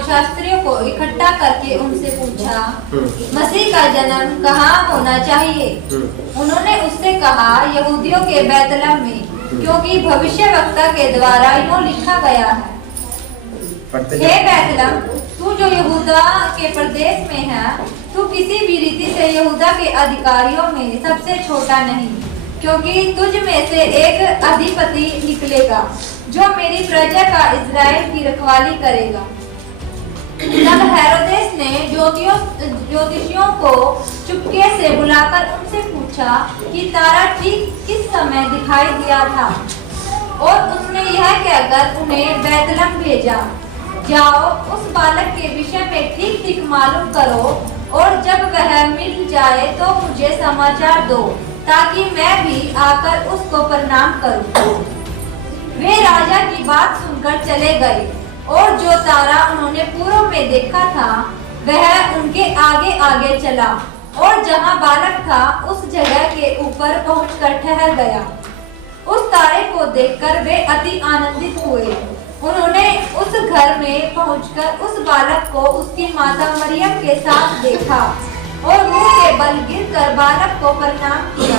और शास्त्रियों को इकट्ठा करके उनसे पूछा, मसीह का जन्म कहाँ होना चाहिए? उन्होंने उससे कहा, यहूदियों के बैतलहम में, क्योंकि भविष्यवक्ता के द्वारा यूं लिखा गया है, हे बैतलहम, तू जो यहूदा के प्रदेश में है, तू किसी भी रीति से यहूदा के अधिकारियों में सबसे छोटा नहीं, क्योंकि तुझ में से एक अधिपति निकलेगा जो मेरी प्रजा का इज़राइल की रखवाली करेगा। तब हेरोदेस ने ज्योतिषियों को चुपके से बुलाकर उनसे पूछा कि तारा ठीक किस समय दिखाई दिया था, और उसने यह कहकर उन्हें बैतलहम भेजा, जाओ उस बालक के विषय में ठीक ठीक मालूम करो, और जब वह मिल जाए तो मुझे समाचार दो, ताकि मैं भी आकर उसको प्रणाम करूं। वे राजा की बात सुनकर चले गए, और जो तारा उन्होंने पूर्व में देखा था वह उनके आगे आगे चला, और जहां बालक था उस जगह के ऊपर पहुंचकर ठहर गया। उस तारे को देखकर वे अति आनंदित हुए। उन्होंने उस घर में पहुंचकर उस बालक को उसकी माता मरियम के साथ देखा, और मुंह के बल गिरकर बालक को प्रणाम किया,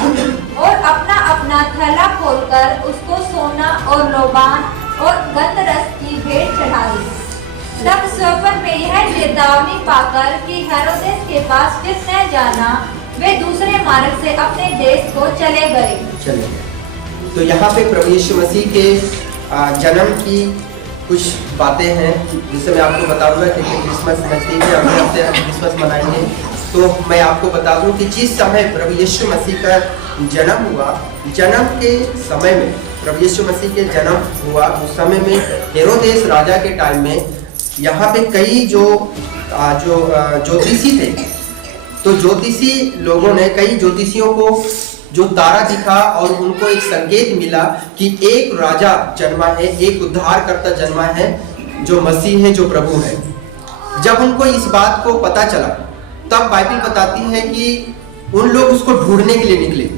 और अपना अपना थैला खोलकर उसको सोना और लोबान और गंधरस की भेंट चढ़ाई। तब स्वप्न में यह चेतावनी पाकर कि हेरोदेस के पास फिर न जाना, वे दूसरे मार्ग से अपने देश को चले गए। तो यहाँ पे प्रभु यीशु मसीह के जन्म की कुछ बातें हैं जिसे मैं आपको बताऊंगा, क्योंकि क्रिसमस नजदीक है, अगले हफ्ते हम क्रिसमस मनाएंगे। तो मैं आपको बता दूं कि जिस समय प्रभु यीशु मसीह का जन्म हुआ, जन्म के समय में प्रभु यीशु मसीह के जन्म हुआ उस समय में हेरोदेस राजा के टाइम में यहाँ पे कई जो ज्योतिषी थे, तो ज्योतिषी लोगों ने कई ज्योतिषियों को जो तारा दिखा और उनको एक संकेत मिला कि एक राजा जन्मा है, एक उद्धारकर्ता जन्मा है, जो मसीह है, जो प्रभु है। जब उनको इस बात को पता चला, तब बाइबल बताती है कि उन लोग उसको ढूंढने के लिए निकले,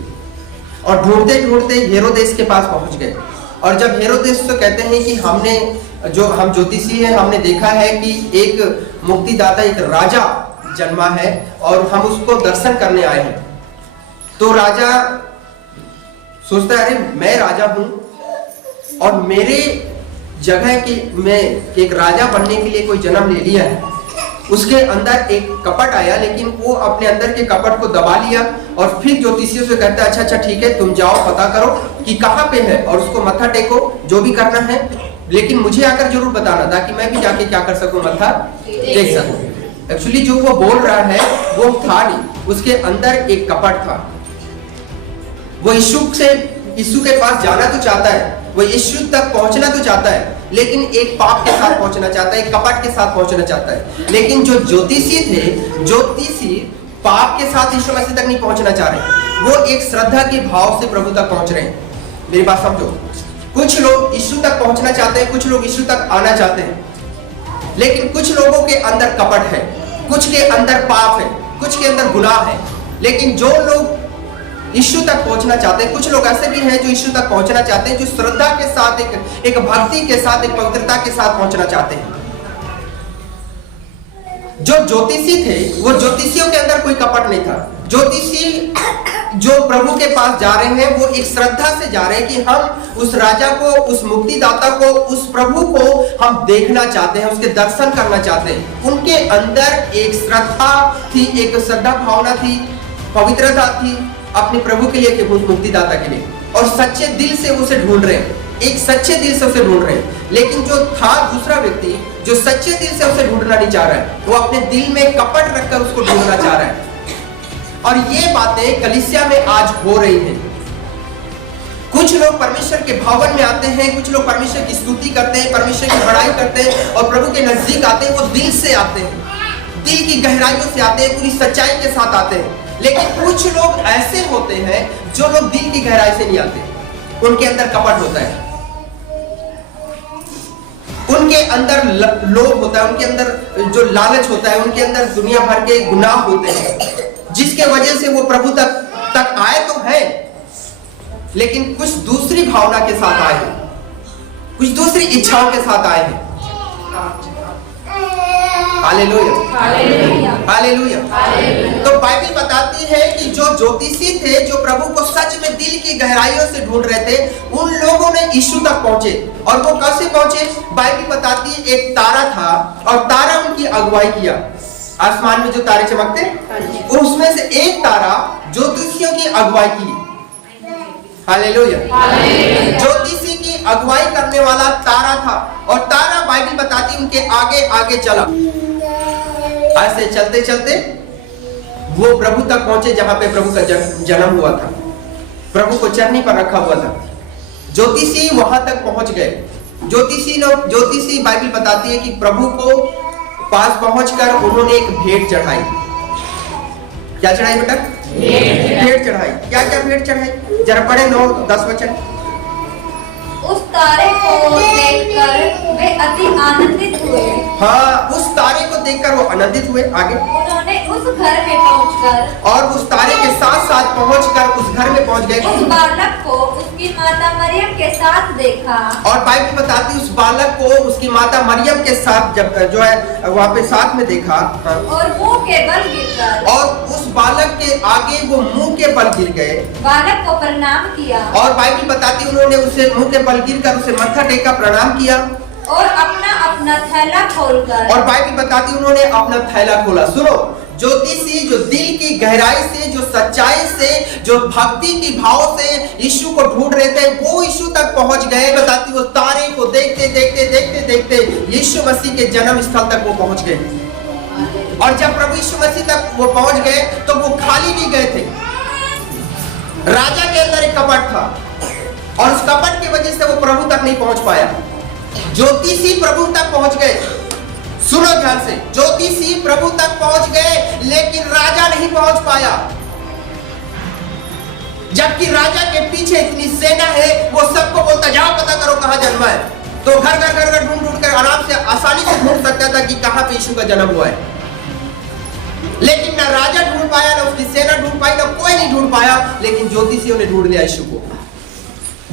और ढूंढते ढूंढते हेरोदेस के पास पहुंच गए। और जब हेरोदेस से कहते हैं कि हम ज्योतिषी हैं, हमने देखा है कि एक मुक्तिदाता, एक राजा जन्मा है, और हम उसको दर्शन करने आए हैं। तो राजा सोचता है, अरे मैं राजा हूं और मेरे जगह की मैं एक राजा बनने के लिए कोई जन्म ले लिया है। उसके अंदर एक कपट आया, लेकिन वो अपने अंदर के कपट को दबा लिया, और फिर ज्योतिषियों से कहता है, अच्छा ठीक है, तुम जाओ पता करो कि कहाँ पे है, और उसको मत्था टेको, जो भी करना है, लेकिन मुझे आकर जरूर बताना, ताकि मैं भी जाके क्या कर सकूं, मत्था टेक सकूं। एक्चुअली जो वो बोल रहा है वो था नहीं, उसके अंदर एक कपट था। वो यीशु के पास जाना तो चाहता है, वो यीशु तक पहुंचना तो चाहता है, लेकिन एक पाप के साथ पहुंचना चाहता है, एक कपट के साथ पहुंचना चाहता है। लेकिन जो ज्योतिषी थे, ज्योतिषी पाप के साथ यीशु मसीह तक नहीं पहुंचना चाह रहे, वो एक श्रद्धा के भाव से प्रभु तक पहुंच रहे हैं। मेरी बात समझो, कुछ लोग यीशु तक पहुंचना चाहते हैं, कुछ लोग यीशु तक आना चाहते हैं, लेकिन कुछ लोगों के अंदर कपट है, कुछ के अंदर पाप है, कुछ के अंदर गुनाह है। लेकिन जो लोग यीशु तक पहुंचना चाहते हैं, कुछ लोग ऐसे भी हैं जो यीशु तक पहुंचना चाहते हैं, जो श्रद्धा के साथ, एक भक्ति के साथ, एक पवित्रता के साथ पहुंचना चाहते हैं। जो ज्योतिषी थे, वो ज्योतिषियों के अंदर कोई कपट नहीं था। ज्योतिषी जो प्रभु के पास जा रहे हैं, वो एक श्रद्धा से जा रहे हैं कि हम उस राजा को, उस मुक्तिदाता को, उस प्रभु को हम देखना चाहते हैं, उसके दर्शन करना चाहते हैं। उनके अंदर एक श्रद्धा थी, एक श्रद्धा भावना थी, पवित्रता थी अपने प्रभु के लिए, मुक्तिदाता के लिए, और सच्चे दिल से उसे ढूंढ रहे हैं, एक सच्चे दिल से उसे ढूंढ रहे हैं। लेकिन जो था दूसरा व्यक्ति, जो सच्चे दिल से उसे ढूंढना नहीं चाह रहा है, वो अपने दिल में कपट रखकर उसको ढूंढना चाह रहा है। और ये बातें कलीसिया में आज हो रही हैं। कुछ लोग परमेश्वर के भवन में आते हैं, कुछ लोग परमेश्वर की स्तुति करते हैं, परमेश्वर की बड़ाई करते हैं, और प्रभु के नजदीक आते हैं, वो दिल से आते हैं, दिल की गहराइयों से आते हैं, पूरी सच्चाई के साथ आते हैं। लेकिन कुछ लोग ऐसे होते हैं जो लोग दिल की गहराई से नहीं आते, उनके अंदर कपट होता है, उनके अंदर लोभ होता है, उनके अंदर जो लालच होता है, उनके अंदर दुनिया भर के गुनाह होते हैं, जिसके वजह से वो प्रभु तक आए तो है, लेकिन कुछ दूसरी भावना के साथ आए हैं, कुछ दूसरी इच्छाओं के साथ आए हैं। Hallelujah, hallelujah, hallelujah. हालेलुया। तो बाइबल बताती है कि जो ज्योतिषी थे, जो प्रभु को सच में दिल की गहराइयों से ढूंढ रहे थे, उन लोगों ने यीशु तक पहुंचे। और वो कैसे पहुंचे? बाइबल बताती है एक तारा था और तारा उनकी अगुवाई किया। आसमान में जो तारे चमकते, उसमें से एक तारा ज्योतिषियों की अगुवाई की। हालेलुया, ज्योतिषी की अगुवाई करने वाला तारा था। और तारा बाइबल बताती उनके आगे आगे चला। ऐसे चलते चलते वो प्रभु तक पहुंचे जहां पे प्रभु का जन्म हुआ था, प्रभु को चरनी पर रखा हुआ था। ज्योतिषी वहां तक पहुंच गए। ज्योतिषी बाइबल बताती है कि प्रभु को पास पहुंचकर उन्होंने एक भेंट चढ़ाई। क्या चढ़ाई बेटा? भेंट चढ़ाई। क्या क्या भेंट चढ़ाई? जरा पढ़े 9-10 वचन। उस तारे को देखकर वे अति आनंदित हुए। हाँ, उस तारे को देखकर वो आनंदित हुए। आगे, उन्होंने उस घर में पहुंचकर और उस तारे के साथ साथ पहुंचकर उस घर में पहुंच गए। उस बालक को उसकी माता मरियम के साथ देखा। और बाइबल बताती उस बालक को उसकी माता मरियम के साथ जब जो है वहाँ पे साथ में देखा। हाँ। और मुंह के बल गिरकर, और उस बालक के आगे वो मुंह के बल गिर गए। बालक को प्रणाम किया। और बाइबल बताती उन्होंने उसे मुंह के बल गिरकर उसे मत्था टेका, प्रणाम किया। और अपना अपना थैला खोलकर, और बाइबल बताती उन्होंने अपना थैला खोला। सुनो, ज्योतिषी जो दिल की गहराई से, जो सच्चाई से, जो भक्ति की भाव से यीशु को ढूंढ रहे थे, वो यीशु तक पहुंच गए। बताती वो तारे को देखते देखते देखते देखते यीशु मसीह के जन्म स्थल तक वो पहुंच गए। और जब प्रभु यीशु मसीह तक वो पहुंच गए तो वो खाली नहीं गए थे। राजा के अंदर एक कपट था और उस कपट की वजह से वो प्रभु तक नहीं पहुंच पाया। ज्योतिषी प्रभु तक पहुंच गए। सुनो ध्यान से, ज्योतिषी प्रभु तक पहुंच गए लेकिन राजा नहीं पहुंच पाया। जबकि राजा के पीछे इतनी सेना है, वो सबको बोलता जाओ पता करो कहां जन्मा है। तो घर घर घर घर ढूंढ ढूंढ कर आराम से आसानी से ढूंढ सकता था कि कहां पे यीशु का जन्म हुआ है। लेकिन ना राजा ढूंढ पाया, ना उसकी सेना ढूंढ पाई, ना कोई नहीं ढूंढ पाया। लेकिन ज्योतिषियों ने ढूंढ लिया यीशु को।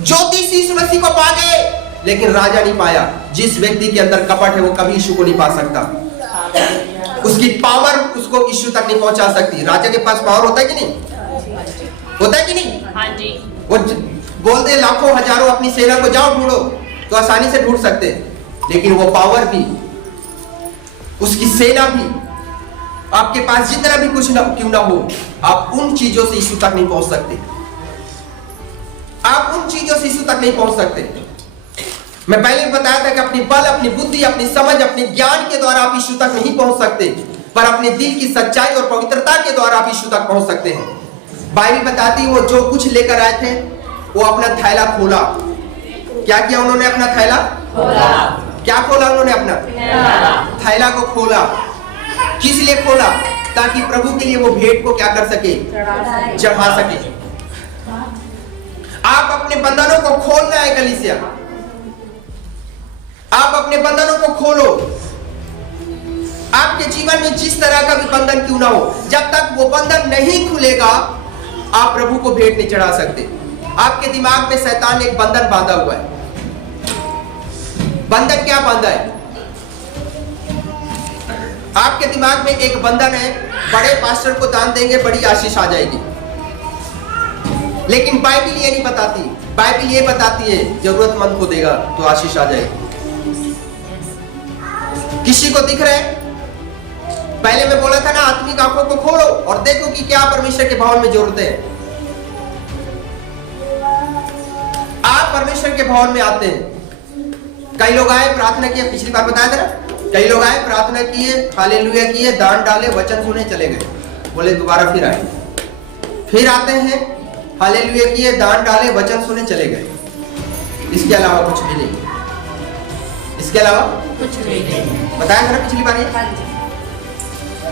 ज्योतिषी यीशु मसीह को पा गए लेकिन राजा नहीं पाया। जिस व्यक्ति के अंदर कपट है वो कभी यीशु को नहीं पा सकता। उसकी पावर उसको यीशु तक नहीं पहुंचा सकती। राजा के पास पावर होता है कि नहीं? होता है कि नहीं? हाँ जी। वो बोलते लाखों हजारों अपनी सेना को जाओ ढूंढो तो आसानी से ढूंढ सकते, लेकिन वो पावर भी, उसकी सेना भी, आपके पास जितना भी कुछ ना क्यों ना हो, आप उन चीजों से यीशु तक नहीं पहुंच सकते। आप उन चीजों से यीशु तक नहीं पहुंच सकते। मैं पहले भी बताया था कि अपनी बल, अपनी बुद्धि, अपनी समझ, अपने ज्ञान के द्वारा आप यीशु तक नहीं पहुंच सकते, पर अपने दिल की सच्चाई और पवित्रता के द्वारा आप यीशु तक पहुंच सकते हैं। बाइबल बताती है वो जो कुछ लेकर आए थे वो अपना थैला खोला। क्या किया उन्होंने? अपना थैला खोला। क्या खोला उन्होंने? अपना थैला को खोला। किस लिए खोला? ताकि प्रभु के लिए वो भेंट को क्या कर सके? चढ़ा सके। आप अपने बंधनों को खोलना है कलीसिया। आप अपने बंधनों को खोलो। आपके जीवन में जिस तरह का भी बंधन क्यों ना हो, जब तक वो बंधन नहीं खुलेगा आप प्रभु को भेंट नहीं चढ़ा सकते। आपके दिमाग में शैतान ने एक बंधन बांधा हुआ है। बंधन क्या बांधा है? आपके दिमाग में एक बंधन है, बड़े पास्टर को दान देंगे बड़ी आशीष आ जाएगी। लेकिन बाइबल ये नहीं बताती। बाइबल ये बताती है जरूरतमंद को देगा तो आशीष आ जाएगी। किसी को दिख रहा है? पहले मैं बोला था ना, आत्मिक आंखों को खोलो और देखो कि क्या परमेश्वर के भवन में जरूरत है। आप परमेश्वर के भवन में आते हैं। कई लोग आए, प्रार्थना किए, पिछली बार बताया था ना, कई लोग आए, प्रार्थना किए, हालेलुया किए, दान डाले, वचन सुने, चले गए। बोले दोबारा फिर आए, फिर आते हैं, हालेलुया किए, दान डाले, वचन सुने, चले गए। इसके अलावा कुछ भी नहीं। इसके अलावा कुछ नहीं। बताया था ना पिछली बार ये।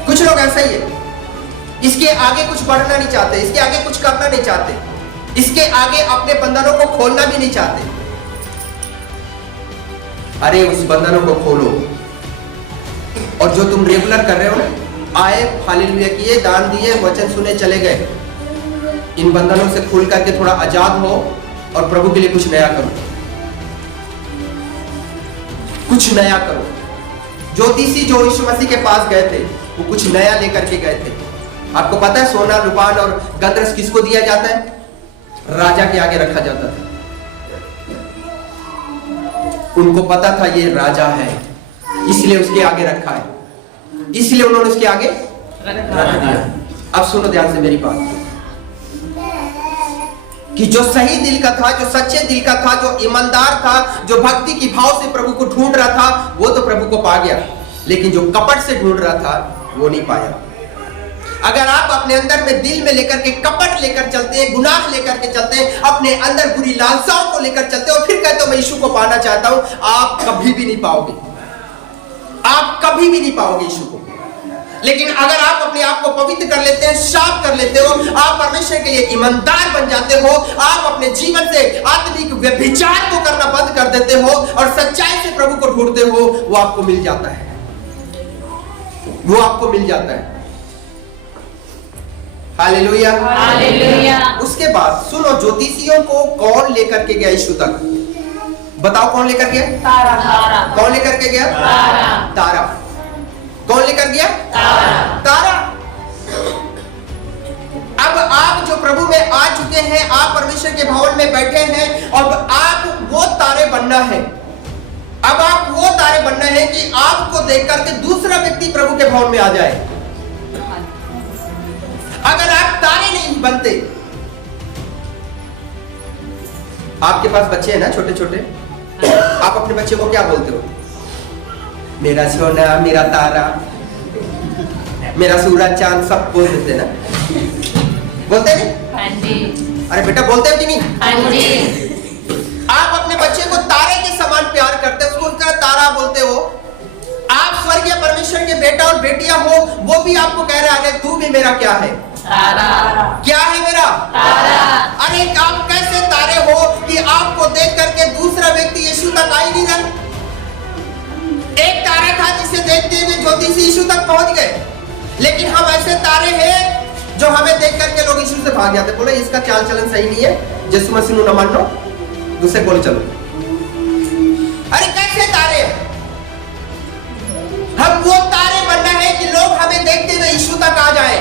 कुछ लोग ऐसा ही है, इसके आगे कुछ बढ़ना नहीं चाहते, इसके आगे कुछ करना नहीं चाहते, इसके आगे अपने बंधनों को खोलना भी नहीं चाहते। अरे उस बंधनों को खोलो। और जो तुम रेगुलर कर रहे हो ना, आए, हालेलुया किए, दान दिए, वचन सुने, चले गए, इन बंधनों से खुल करके थोड़ा आजाद हो और प्रभु के लिए कुछ नया करो। कुछ नया करो। ज्योतिषी जो यीशु मसीह के पास गए थे वो कुछ नया लेकर के गए थे। आपको पता है सोना, रूपान और गंधरस किसको दिया जाता है? राजा के आगे रखा जाता था। उनको पता था ये राजा है, इसलिए उसके आगे रखा है, इसलिए उन्होंने उसके आगे रख दिया। अब सुनो ध्यान से मेरी बात, कि जो सही दिल का था, जो सच्चे दिल का था, जो ईमानदार था, जो भक्ति की भाव से प्रभु को ढूंढ रहा था, वो तो प्रभु को पा गया, लेकिन जो कपट से ढूंढ रहा था वो नहीं पाया। अगर आप अपने अंदर में दिल में लेकर के कपट लेकर चलते हैं, गुनाह लेकर के चलते हैं, अपने अंदर बुरी लालसाओं को लेकर चलते हो, फिर कहते हो मैं यीशु को पाना चाहता हूं, आप कभी भी नहीं पाओगे, आप कभी भी नहीं पाओगे यीशु को। लेकिन अगर आप अपने आप को पवित्र कर लेते हैं, साफ कर लेते हो, आप परमेश्वर के लिए ईमानदार बन जाते हो, आप अपने जीवन से आत्मिक व्यभिचार को करना बंद कर देते हो और सच्चाई से प्रभु को ढूंढते हो, वो आपको मिल जाता है, वो आपको मिल जाता है। Hallelujah, hallelujah. उसके बाद सुनो, ज्योतिषियों को कौन लेकर के गया यीशु तक? बताओ कौन लेकर गया? तारा। कौन लेकर के गया? तारा। कौन लेकर गया? तारा। अब आप जो प्रभु में आ चुके हैं, आप परमेश्वर के भवन में बैठे हैं, और आप वो तारे बनना है। अब आप वो तारे बनना है कि आपको देख करके दूसरा व्यक्ति प्रभु के भवन में आ जाए। अगर आप तारे नहीं बनते, आपके पास बच्चे हैं ना छोटे छोटे, आप अपने बच्चे को क्या बोलते हो? मेरा सोना, मेरा तारा, मेरा सूरज चांद, सब बोल देते ना, बोलते नहीं? हाँ जी। अरे बेटा बोलते हो कि नहीं? हाँ जी। आप अपने बच्चे को तारे के समान प्यार करते हो, उसको उसका तारा बोलते हो। आप स्वर्गीय परमेश्वर के बेटा और बेटियां हो, वो भी आपको कह रहा है तू भी मेरा क्या है? तारा। क्या है मेरा? तारा। अरे आप कैसे तारे हो कि आपको देख करके दूसरा व्यक्ति यीशु तक आ ही नहीं रहा? एक तारा था जिसे देखते हुए ज्योतिषी यीशु तक पहुंच गए, लेकिन हम ऐसे तारे हैं जो हमें देख करके लोग यीशु से भाग जाते, बोले इसका चाल चलन सही नहीं है, यीशु मसीह न मानो, दूसरे बोले चलो। अरे कैसे तारे? हम वो तारे बनना है कि लोग हमें देखते हुए यीशु तक आ जाए।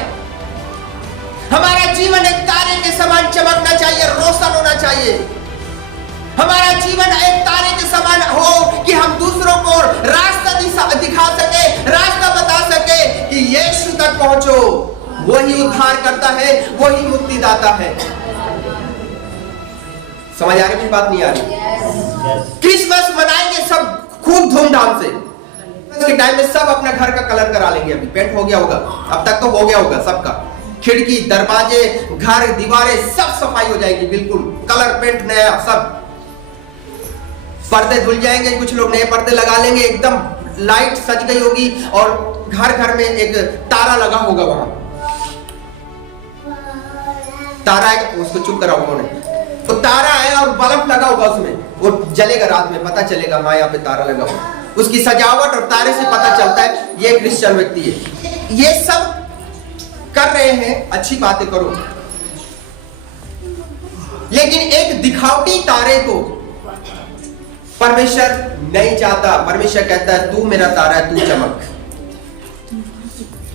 हमारा जीवन एक तारे के समान चमकना चाहिए, रोशन होना चाहिए। हमारा जीवन एक तारे के समान हो कि हम दूसरों को रास्ता दिखा सके, रास्ता बता सके कि यीशु तक पहुंचो, वही उद्धार करता है, वही मुक्ति दाता है। समझ आ रही मेरी बात? नहीं आ रही? क्रिसमस मनाएंगे सब खूब धूमधाम से, के टाइम में सब अपना घर का कलर करा लेंगे, अभी पेंट हो गया होगा, अब तक तो हो गया होगा सबका, खिड़की, दरवाजे, घर, दीवारें सब सफाई हो जाएगी, बिल्कुल कलर पेंट नया सब। पर्दे धुल जाएंगे, कुछ लोग नए पर्दे लगा लेंगे, एकदम लाइट सज गई होगी, और घर घर में एक तारा लगा होगा। वहां तारा है, उसको चुप करा उन्होंने, तो तारा है और बल्ब लगा होगा उसमें, वो जलेगा रात में, पता चलेगा हाँ यहाँ पे तारा लगा हुआ। उसकी सजावट और तारे से पता चलता है ये क्रिश्चियन व्यक्ति है। ये सब कर रहे हैं, अच्छी बातें करो, लेकिन एक दिखावटी तारे को परमेश्वर नहीं चाहता। परमेश्वर कहता है तू मेरा तारा है, तू चमक।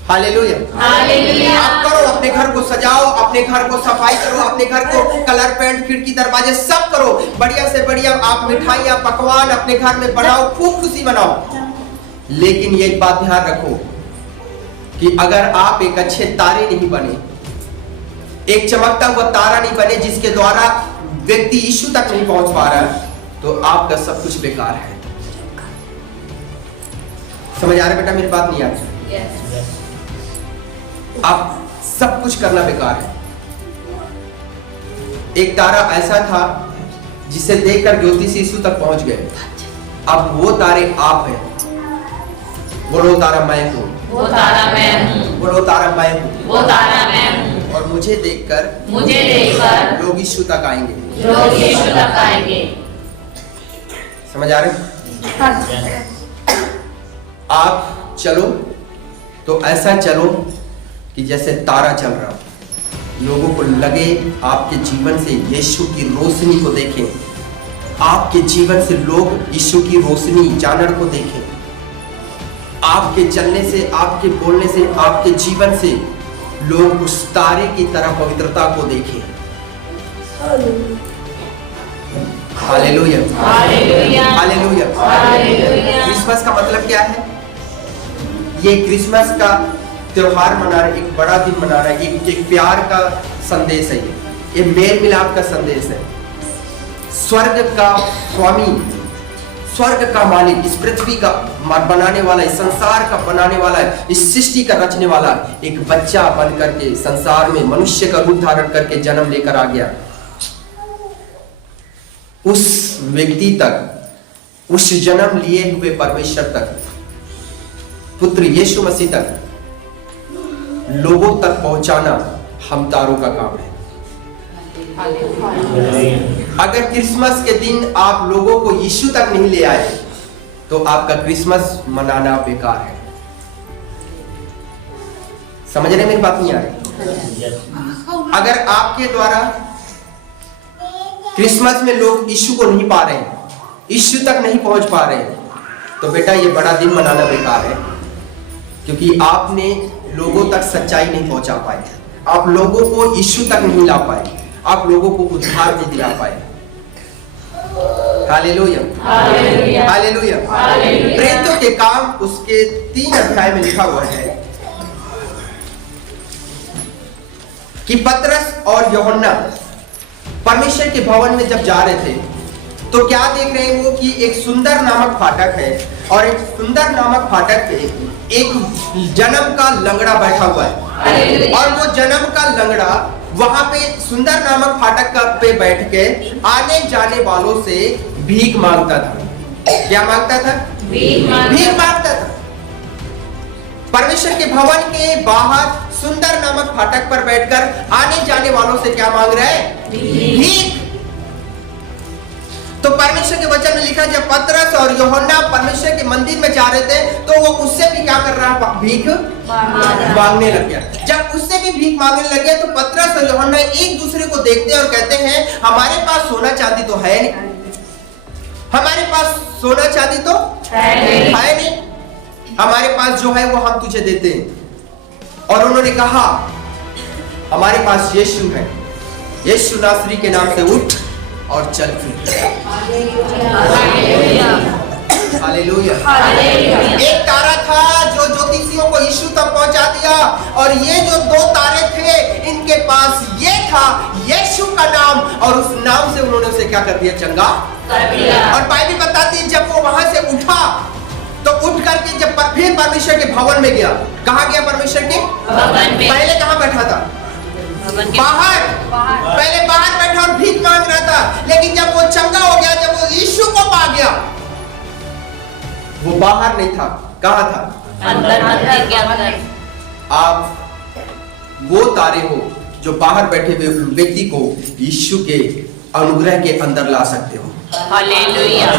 Hallelujah, hallelujah. आप करो, अपने घर को सजाओ, अपने घर को सफाई करो, अपने घर को कलर पेंट, खिड़की, दरवाजे सब करो, बढ़िया से बढ़िया। आप मिठाइयां, पकवान अपने घर में बनाओ, खूब खुशी मनाओ, लेकिन ये बात ध्यान रखो कि अगर आप एक अच्छे तारे नहीं बने, एक चमकता हुआ तारा नहीं बने जिसके द्वारा व्यक्ति यीशु तक नहीं पहुंच पा रहा, तो आपका सब कुछ बेकार है। समझ आ रहा है बेटा मेरी बात? नहीं आ रही? आप सब कुछ करना बेकार है। एक तारा ऐसा था जिसे देखकर ज्योतिषी यीशु तक पहुंच गए। अब वो तारे आप हैं। बोलो तारा मैं हूं, वो तारा मैं हूं, बोलो तारा मैं हूं, वो तारा मैं हूं। और मुझे देखकर लोग यीशु तक आएंगे, लोग यीशु तक आएंगे। समझ आ रहे? आप चलो तो ऐसा चलो कि जैसे तारा चल रहा हो, लोगों को लगे आपके जीवन से यीशु की रोशनी को देखें, आपके जीवन से लोग यीशु की रोशनी जानर को देखें। आपके चलने से, आपके बोलने से, आपके जीवन से लोग उस तारे की तरह पवित्रता को देखें। Hallelujah, hallelujah, hallelujah. Hallelujah. Christmas का मतलब क्या है? ये क्रिसमस का त्योहार मना रहे, एक बड़ा दिन मना रहा है, एक प्यार का संदेश है। ये मेल मिलाप का संदेश है। स्वर्ग का स्वामी, स्वर्ग का मालिक, इस पृथ्वी का बनाने वाला, इस संसार का बनाने वाला, इस सृष्टि का रचने वाला एक बच्चा बन करके संसार में मनुष्य का रूप धारण करके जन्म लेकर आ गया। उस व्यक्ति तक, उस जन्म लिए हुए परमेश्वर तक, पुत्र यीशु मसीह तक लोगों तक पहुंचाना हम तारों का काम है। अगर क्रिसमस के दिन आप लोगों को यीशु तक नहीं ले आए तो आपका क्रिसमस मनाना बेकार है। समझ रहे, मेरी बात नहीं आ रही? अगर आपके द्वारा क्रिसमस में लोग यीशु को नहीं पा रहे हैं, यीशु तक नहीं पहुंच पा रहे हैं, तो बेटा ये बड़ा दिन मनाना बेकार है, क्योंकि आपने लोगों तक सच्चाई नहीं पहुंचा पाए, आप लोगों को यीशु तक नहीं ला पाए, आप लोगों को उद्धार नहीं दिला पाए। Hallelujah, hallelujah, hallelujah. हालेलुया। प्रेरितों के काम उसके 3 अध्याय में लिखा हुआ है कि पतरस और यूहन्ना परमेश्वर के भवन में जब जा रहे थे तो क्या देख रहे हैं वो कि एक सुंदर नामक फाटक है, और एक सुंदर नामक फाटक पे एक जन्म का लंगड़ा बैठा हुआ है, और वो जन्म का लंगड़ा वहां पे सुंदर नामक फाटक पे बैठ के आने जाने वालों से भीख मांगता था। क्या मांगता था? भीख मांगता था। परमेश्वर के भवन के बाहर सुंदर नामक फाटक पर बैठकर आने जाने वालों से क्या मांग रहा है? भीख। तो परमेश्वर के वचन में लिखा, जब पतरस और यूहन्ना परमेश्वर के मंदिर में जा रहे थे तो वो उससे भी क्या कर रहा? भीख मांगने लग गया। जब उससे भी भीख मांगने लग गया तो पतरस और यूहन्ना एक दूसरे को देखते हैं और कहते हैं, हमारे पास सोना चांदी तो है नहीं, हमारे पास सोना चांदी तो है नहीं, हमारे पास जो है वो हम तुझे देते हैं। और उन्होंने कहा, हमारे पास यीशु है, यीशु नासरी के नाम से उठ और चल फिर। हालेलुया। एक तारा था जो ज्योतिषियों को यीशु तक पहुंचा दिया, और ये जो 2 तारे थे इनके पास ये था यीशु का नाम, और उस नाम से उन्होंने उसे क्या कर दिया? चंगा कर दिया। और बाइबल बताती है जब वो वहां से उठा तो उठ करके जब फिर परमेश्वर के भवन में गया। कहाँ गया? परमेश्वर के भवन में। पहले कहाँ बैठा था? बाहर। पहले बाहर बैठा और भीख मांग रहा था, लेकिन जब वो चंगा हो गया, जब वो यीशु को पा गया, वो बाहर नहीं था। कहाँ था? अंदर मंदिर के अंदर। आप वो तारे हो जो बाहर बैठे हुए व्यक्ति को यीशु के अनुग्रह के अंदर ला सकते हो। हालेलुया।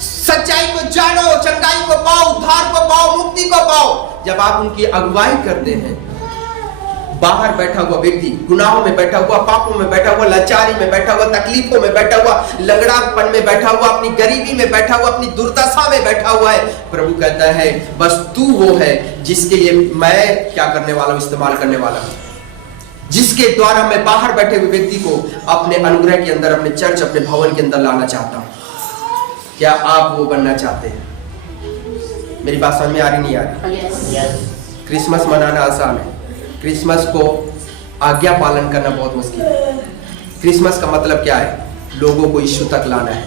सच्चाई को जानो, चंगाई को पाओ, उद्धार को पाओ, मुक्ति को पाओ। जब आप उनकी अगुवाई करते हैं, बाहर बैठा हुआ व्यक्ति, गुनाहों में बैठा हुआ, पापों में बैठा हुआ, लाचारी में बैठा हुआ, तकलीफों में बैठा हुआ, लंगड़ापन में बैठा हुआ, अपनी गरीबी में बैठा हुआ, अपनी दुर्दशा में बैठा हुआ है, प्रभु कहता है बस तू वो है जिसके लिए मैं क्या करने वाला हूं? इस्तेमाल करने वाला हूं, जिसके द्वारा मैं बाहर बैठे हुए व्यक्ति को अपने अनुग्रह के अंदर, अपने चर्च, अपने भवन के अंदर लाना चाहता हूं। क्या आप वो बनना चाहते हैं? मेरी बात समझ में आ रही नहीं आ रही? क्रिसमस मनाना आसान है, क्रिसमस को आज्ञा पालन करना बहुत मुश्किल है। क्रिसमस का मतलब क्या है? लोगों को यीशु तक लाना है,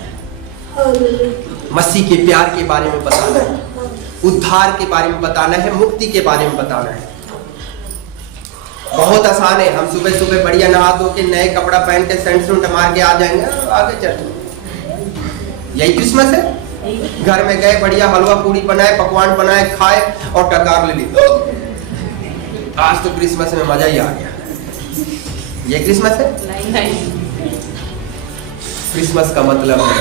मसीह के प्यार के बारे में बताना है, उद्धार के बारे में बताना है, मुक्ति के बारे में बताना है। बहुत आसान है। हम सुबह सुबह बढ़िया नहा धो के नए कपड़ा पहन के सेंट सूट मार के आ जाएंगे, आगे चल। यही क्रिसमस है। घर में गए, बढ़िया हलवा पूरी बनाए, पकवान बनाए, खाए और टकार ले ली। आज तो क्रिसमस में मजा ही आ गया। ये क्रिसमस है? क्रिसमस का मतलब है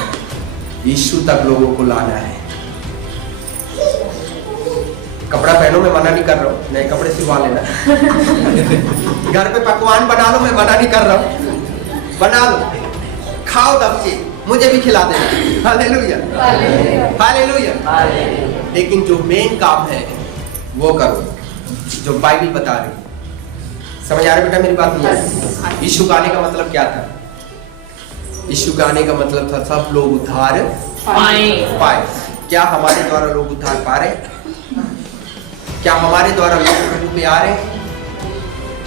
यीशु तक लोगों को लाना है। कपड़ा पहनो, मैं मना नहीं कर रहा हूँ, नए कपड़े सिलवा लेना। घर पे पकवान बना लो, मैं मना नहीं कर रहा हूँ, बना लो, खाओ दब के, मुझे भी खिला देना। Hallelujah, hallelujah. लेकिन जो मेन काम है वो करो जो बाइबल बता रही। समझ आ रहा बेटा मेरी बात? नहीं? यीशु का आने का मतलब क्या था? यीशु का आने का मतलब था सब लोग उद्धार पाए। क्या हमारे द्वारा लोग उद्धार पा रहे? क्या हमारे द्वारा लोग प्रभु पे आ रहे?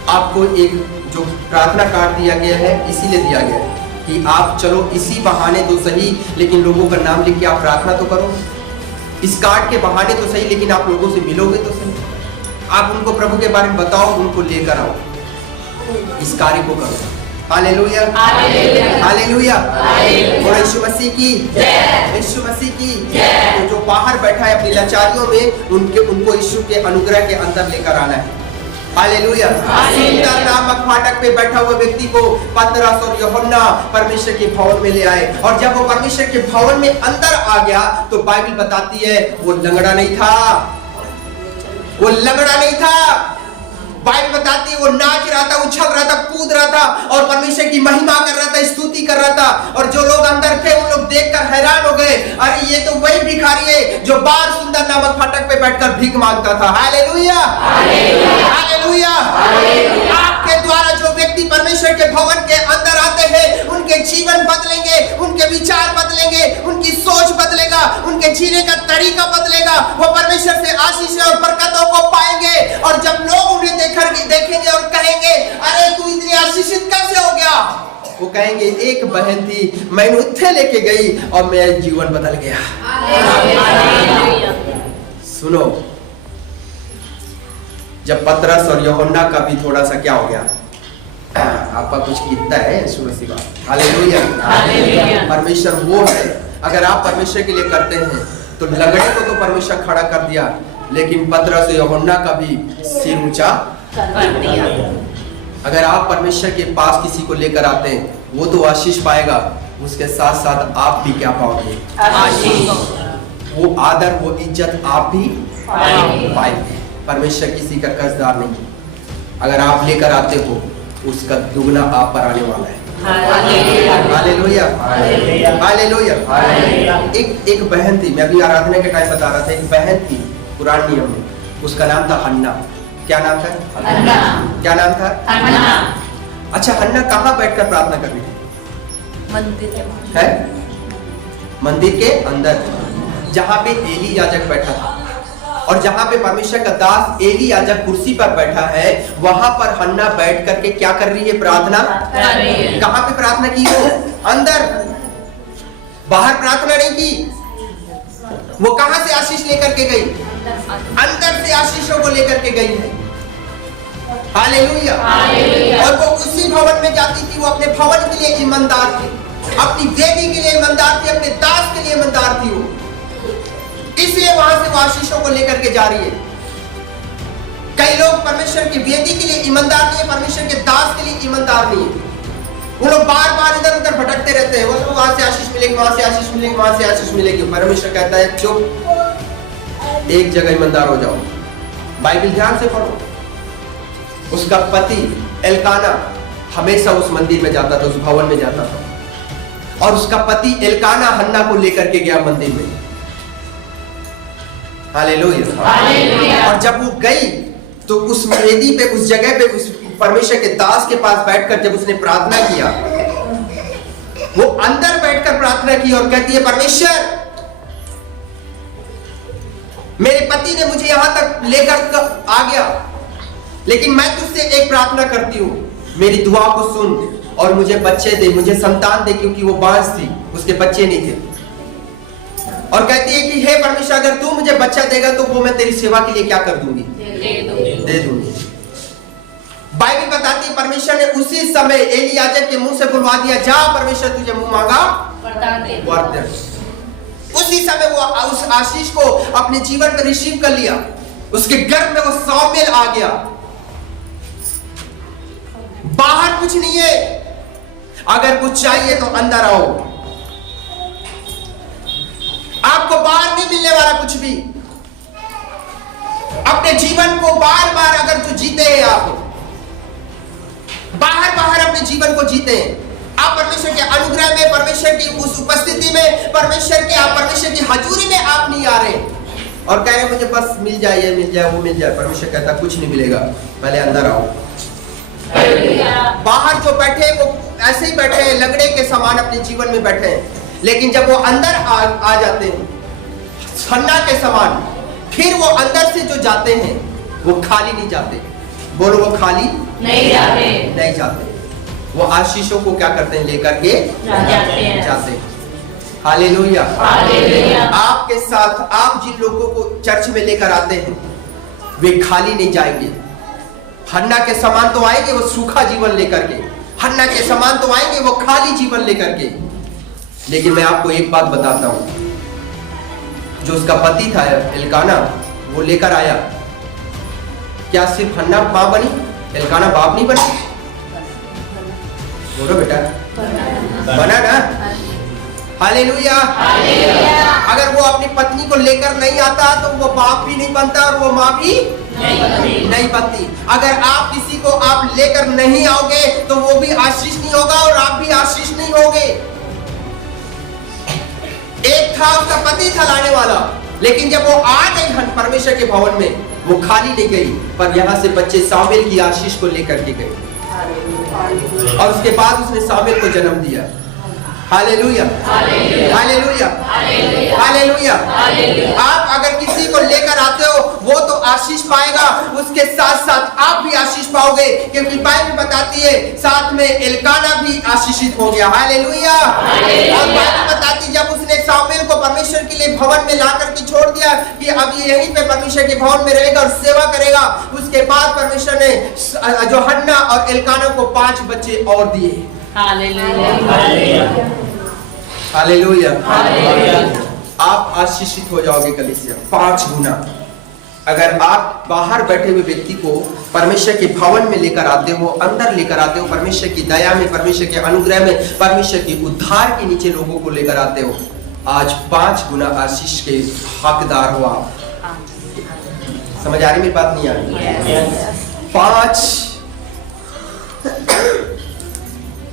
आपको एक जो प्रार्थना कार्ड दिया गया है इसीलिए दिया गया है कि आप चलो इसी बहाने तो सही, लेकिन लोगों का नाम लिख के आप प्रार्थना तो करो। इस कार्ड के बहाने तो सही, लेकिन आप लोगों से मिलोगे तो सही। आप उनको प्रभु के बारे में बताओ, उनको लेकर आओ, इस कार्य को करो। हालेलुया, हालेलुया, और यीशु मसीह की जय, यीशु मसीह की जय। तो जो बाहर बैठा है अपनी लाचारियों में, उनको यीशु के अनुग्रह के अंदर लेकर आना है। हालेलुया। सुंदर नामक फाटक पे बैठा हुआ व्यक्ति को पतरस और यूहन्ना परमेश्वर के भवन में ले आए, और जब वो परमेश्वर के भवन में अंदर आ गया तो बाइबल बताती है वो लंगड़ा नहीं था, वो लंगड़ा नहीं था। बाइबल बताती है वो नाच रहा था, उछल रहा था, कूद रहा था और परमेश्वर की महिमा कर रहा था, स्तुति कर रहा था। और जो लोग अंदर थे उन लोग देखकर हैरान हो गए, अरे ये तो वही भिखारी है जो बाहर सुंदर नामक फाटक पे बैठकर भीख मांगता था। Hallelujah, hallelujah. आपके द्वारा जो व्यक्ति परमेश्वर के भवन के अंदर आते हैं उनके जीवन बदलेंगे, उनके विचार बदलेंगे, उनकी सोच बदलेगा, उनके जीने का तरीका बदलेगा। वो परमेश्वर से आशीष और बरकतों को पाएंगे। और जब लोग उन्हें देखेंगे और कहेंगे अरे तू इतनी आशीषित कैसे हो गया, वो कहेंगे एक बहन थी, मैंने उत्थे लेके गई और मेरा जीवन बदल गया। सुनो, जब पतरस और यूहन्ना का भी थोड़ा सा क्या हो गया, आपका कुछ कीता है यीशु मसीह का। हालेलुया, परमेश्वर वो है। अगर आप परमेश्वर के लिए करते हैं तो लंगड़े को तो परमेश्वर खड़ा कर दिया, लेकिन पतरस और यूहन्ना का भी सिर ऊंचा कर दिया। अगर आप परमेश्वर के पास किसी को लेकर आते हैं वो तो आशीष पाएगा, उसके साथ साथ आप भी क्या पाओगे? आशीष। वो आदर, वो इज्जत आप भी पाएंगे। परमेश्वर किसी का कर्जदार नहीं। अगर आप लेकर आते हो उसका दुगना आप पर आने वाला है। Hallelujah, hallelujah. एक बहन थी, मैं अभी आराधना के टाइम बता रहा था, एक बहन थी पुराने नियम में, उसका नाम था हन्ना। क्या नाम था? हन्ना। क्या नाम था? हन्ना। अच्छा, हन्ना कहाँ बैठकर प्रार्थना कर रही थी? मंदिर है, मंदिर के अंदर, जहाँ पे एली याजक बैठा था और जहाँ पे परमेश्वर का दास एली याजक कुर्सी पर बैठा है, वहां पर हन्ना बैठ करके क्या कर रही है? प्रार्थना। कहाँ पे प्रार्थना की वो? अंदर, बाहर प्रार्थना नहीं की। वो कहां से आशीष लेकर के गई? अंदर से आशीषों को लेकर के गई है। हालेलुया। और वो उसी भवन में जाती थी, वो अपने भवन के लिए ईमानदार थी, अपनी वेदी के लिए ईमानदार थी, अपने दास के लिए ईमानदार थी वो, इसलिए वहां से वो आशीषों को लेकर के जा रही है। कई लोग परमेश्वर की वेदी के लिए ईमानदार नहीं है, परमेश्वर के दास के लिए ईमानदार नहीं है। वो लोग बार बार इधर उधर भटकते रहते हैं, वो लोग वहां से आशीष मिलेगी, वहां से आशीष मिलेगी, वहां से आशीष मिलेगी। परमेश्वर कहता है चुप, एक जगह ईमानदार हो जाओ। बाइबल ध्यान से पढ़ो। उसका पति एल्काना हमेशा उस मंदिर में जाता था, उस भवन में जाता था, और उसका पति एल्काना हन्ना को लेकर के गया मंदिर में। हालेलुया। और जब वो गई तो उस वेदी पे, उस जगह पे, उस परमेश्वर के दास के पास बैठकर जब उसने प्रार्थना किया, वो अंदर बैठकर प्रार्थना की और कहती है परमेश्वर, मेरे पति ने मुझे यहां तक लेकर आ गया, लेकिन मैं तुझसे एक प्रार्थना करती हूं, मेरी दुआ को सुन और मुझे बच्चे दे, मुझे संतान दे, क्योंकि वो बांझ थी, उसके बच्चे नहीं थे। और कहती है कि हे परमेश्वर, अगर तू मुझे बच्चा देगा तो वो मैं तेरी सेवा के लिए क्या कर दूंगी? दे दूंगी। बाइबल बताती है परमेश्वर ने उसी समय एली याजक के मुंह से बुलवा दिया, जा परमेश्वर तुझे मुंह मांगा वरदान दे। उसी समय वो उस आशीष को अपने जीवन पर रिसीव कर लिया, उसके गर्भ में वो सामेल आ गया। बाहर कुछ नहीं है, अगर कुछ चाहिए तो अंदर आओ। आपको बाहर नहीं मिलने वाला कुछ भी। अपने जीवन को बार बार अगर जो जीते हैं, आप बाहर बाहर अपने जीवन को जीते हैं, आप परमेश्वर के अनुग्रह में, परमेश्वर की उस उपस्थिति में, परमेश्वर की हजूरी में आप नहीं आ रहे। और कह रहे मुझे बस मिल जाए, ये मिल जाए, वो मिल जाए। परमेश्वर कहता कुछ नहीं मिलेगा, पहले अंदर आओ। बाहर जो बैठे वो ऐसे ही बैठे हैं, लगड़े के समान अपने जीवन में बैठे हैं, लेकिन जब वो अंदर आ जाते हैं हन्ना के समान, फिर वो अंदर से जो जाते हैं वो खाली नहीं जाते। बोलो, वो खाली नहीं जाते। वो आशीषों को क्या करते हैं? लेकर के जाते हैं। हालेलुया। आपके साथ आप जिन लोगों को चर्च में लेकर आते हैं वे खाली नहीं जाएंगे। हन्ना के समान तो आएंगे वो सूखा जीवन लेकर के, हन्ना के समान तो आएंगे वो खाली जीवन लेकर के। लेकिन मैं आपको एक बात बताता हूं, जो उसका पति था एल्काना, वो लेकर आया। क्या सिर्फ हन्ना मां बनी, एल्काना बाप नहीं बनी? बोलो बेटा, बना ना? हालेलुया। अगर वो अपनी पत्नी को लेकर नहीं आता तो वो बाप भी नहीं बनता और वो मां भी नहीं बनती। अगर आप किसी को आप लेकर नहीं आओगे तो वो भी आशीष नहीं होगा और आप भी आशीष नहीं होगे। एक था उसका पति था लाने वाला, लेकिन जब वो आ गई परमेश्वर के भवन में, वो खाली नहीं गई, पर यहाँ से बच्चे सामुएल की आशीष को लेकर के गए और उसके बाद उसने सामुएल को जन्म दिया। Hallelujah, hallelujah, hallelujah. आप अगर किसी को लेकर आते हो वो तो आशीष पाएगा, उसके साथ साथ आप भी आशीष पाओगे, क्योंकि बाइबल बताती है साथ में एल्काना भी आशीषित हो गया। हालेलुया। और बाइबल बताती जब उसने सामुएल को परमेश्वर के लिए भवन में ला करके छोड़ दिया कि अब ये यहीं पे परमेश्वर के भवन में रहेगा और सेवा करेगा, उसके बाद परमेश्वर ने जो हन्ना और एल्काना को 5 बच्चे और दिए। हालेलुया। आप आशीषित हो जाओगे कलीसिया 5 गुना। अगर आप बाहर बैठे हुए व्यक्ति को परमेश्वर के भवन में लेकर आते हो, अंदर लेकर आते हो, परमेश्वर की दया में, परमेश्वर के अनुग्रह में, परमेश्वर के उद्धार के नीचे लोगों को लेकर आते हो, आज 5 गुना आशीष के हकदार हो आप। समझ आ रही मेरी बात? नहीं आ रही?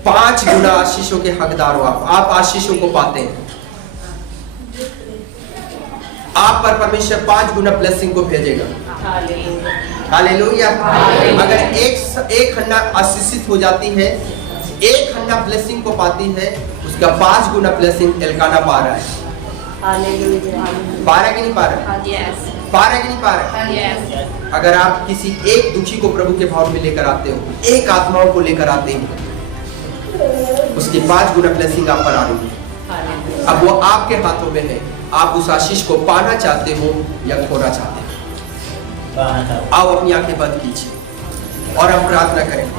5 गुना आशीषों के हकदार हो आप आशीषों को पाते हैं। आप पर परमेश्वर 5 गुना ब्लेसिंग को भेजेगा। हालेलुया। अगर एक हन्ना आशीषित हो जाती है, एक हन्ना ब्लेसिंग को पाती है, उसका 5 गुना ब्लेसिंग एल्काना पा रहा है। पा रहा है कि नहीं पा रहा? पा रहा है कि नहीं पा रहा? अगर आप किसी एक दुखी को प्रभु के भाव में लेकर आते हो, एक आत्माओं को लेकर आते हो, उसकी 5 गुना ब्लेसिंग आप पर आ रही है। अब वो आपके हाथों में है, आप उस आशीष को पाना चाहते हो या खोना चाहते हो। आओ अपनी आंखें बंद कीजिए और हम प्रार्थना करेंगे।